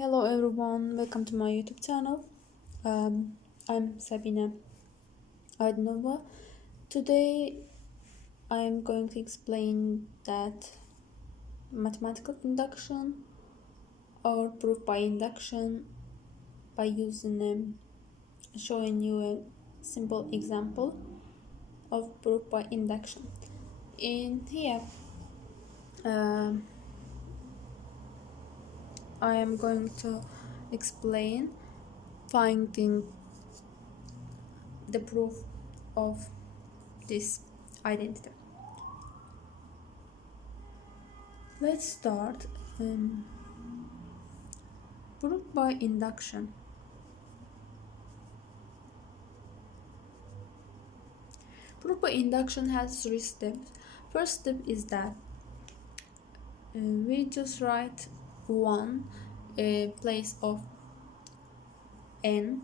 Hello everyone, welcome to my YouTube channel. I'm Sabina Aydinova. Today I'm going to explain that mathematical induction or proof by induction by showing you a simple example of proof by induction. In here, I am going to explain finding the proof of this identity. Let's start. Proof by induction. Proof by induction has 3 steps. First step is that we just write 1 place of n.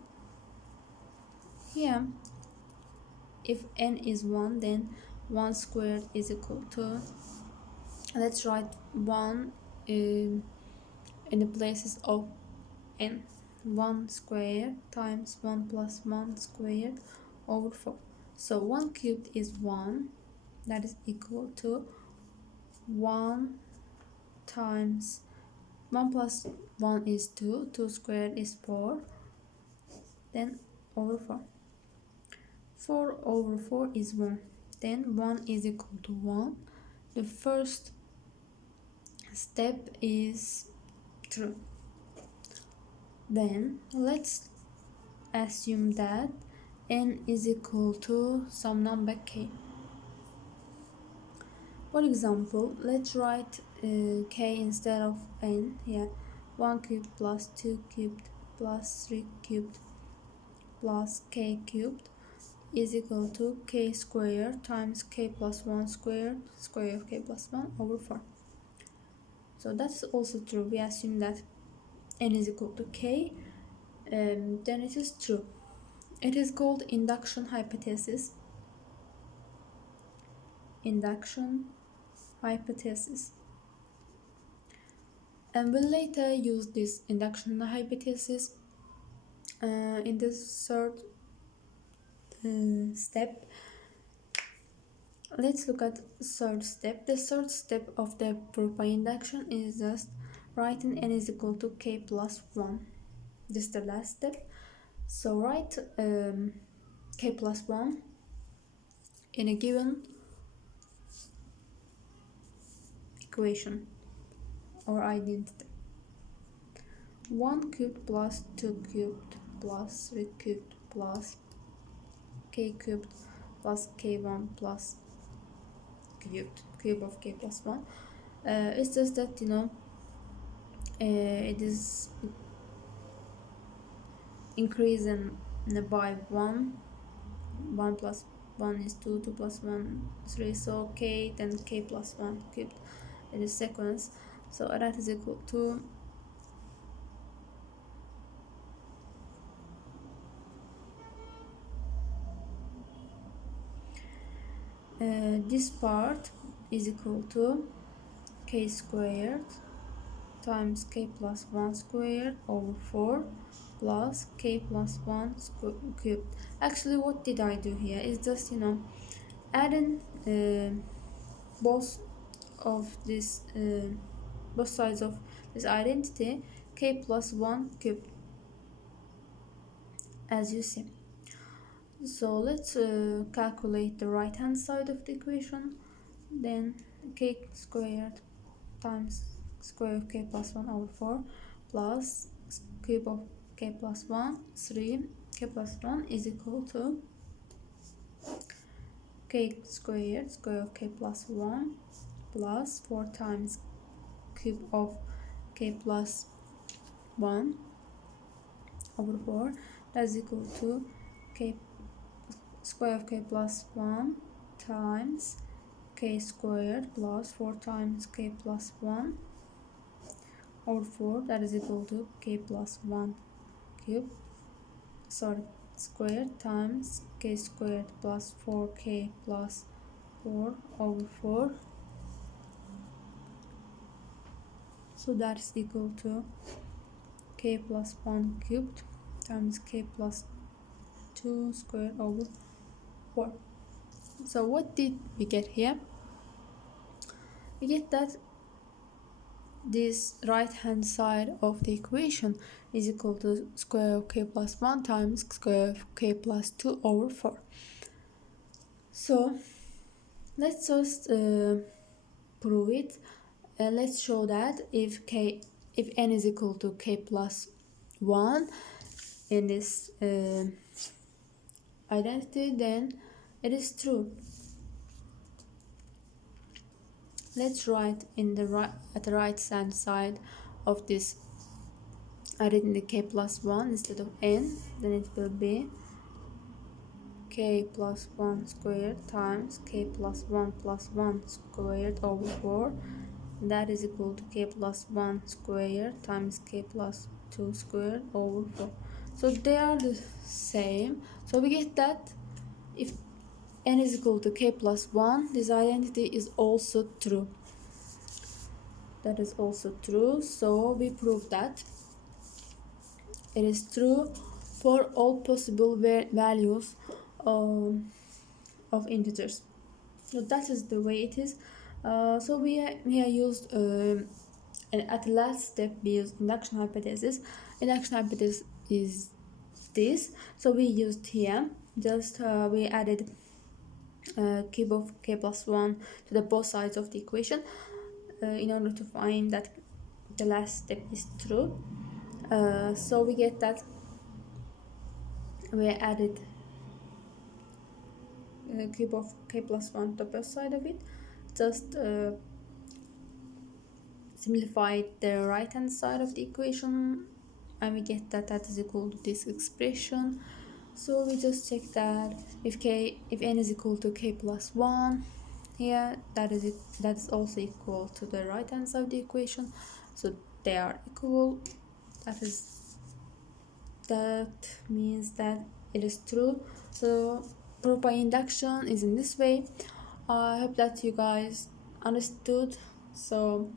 Here, if n is 1, then 1 squared is equal to, let's write 1 in the places of n. 1 squared times 1 plus 1 squared over 4. So 1 cubed is 1, that is equal to 1 times 1 plus 1 is 2, 2 squared is 4, then over 4. 4 over 4 is 1, then 1 is equal to 1. The first step is true. Then let's assume that n is equal to some number k. For example, let's write k instead of n here. 1 cubed plus 2 cubed plus 3 cubed plus k cubed is equal to k squared times k plus 1 squared, square of k plus 1 over 4. So that's also true. We assume that n is equal to k, then it is true. It is called induction hypothesis. Induction hypothesis. And we'll later use this induction hypothesis in this third step. Let's look at third step. The third step of the proof by induction is just writing n is equal to k plus 1. This is the last step. So write k plus 1 in a given equation or identity. 1 cubed plus 2 cubed plus 3 cubed plus k cubed plus k1 plus cube of k plus 1. It's just that it is increasing by 1 plus 1 is 2, 2 plus 1 3, so k, then k plus 1 cubed in the sequence, so that is equal to this part is equal to k squared times k plus 1 squared over 4 plus k plus 1 cubed. Actually, what did I do here is just adding both sides of this identity, k plus 1 cubed, as you see. So let's calculate the right hand side of the equation. Then k squared times square of k plus 1 over 4 plus cube of k plus 1, 3 k plus 1 is equal to k squared, square of k plus 1 plus 4 times cube of k plus 1 over 4, that's equal to k square of k plus 1 times k squared plus 4 times k plus 1 over 4, that is equal to k plus 1 squared times k squared plus 4k plus 4 over 4, so that is equal to k plus 1 cubed times k plus 2 squared over 4. So what did we get here? We get that this right hand side of the equation is equal to square of k plus 1 times square of k plus 2 over 4. So let's just prove it. Let's show that if n is equal to k plus 1 in this identity, then it is true. Let's write in the at the right hand side of this identity k plus 1 instead of n, then it will be k plus 1 squared times k plus 1 squared over 4. That is equal to k plus 1 squared times k plus 2 squared over 4. So they are the same. So we get that if n is equal to k plus 1, this identity is also true. That is also true. So we prove that it is true for all possible values of integers. So that is the way it is. So we have used at the last step we used induction hypothesis. Induction hypothesis is this. So we used here just we added cube of k plus 1 to the both sides of the equation in order to find that the last step is true. So we get that we added cube of k plus 1 to both sides of it. Just simplified the right hand side of the equation, and we get that that is equal to this expression. So we just check that if n is equal to k plus 1 here, that is also equal to the right hand side of the equation. So they are equal. That means that it is true. So proof by induction is in this way. I hope that you guys understood. So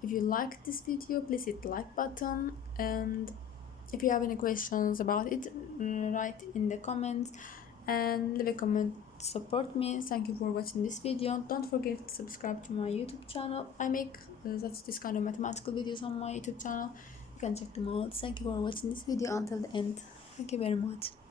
if you like this video, please hit the like button, and if you have any questions about it, write in the comments and leave a comment. Support me. Thank you for watching this video. Don't forget to subscribe to my YouTube channel. I make this kind of mathematical videos on my YouTube channel. You can check them out. Thank you for watching this video until the end. Thank you very much.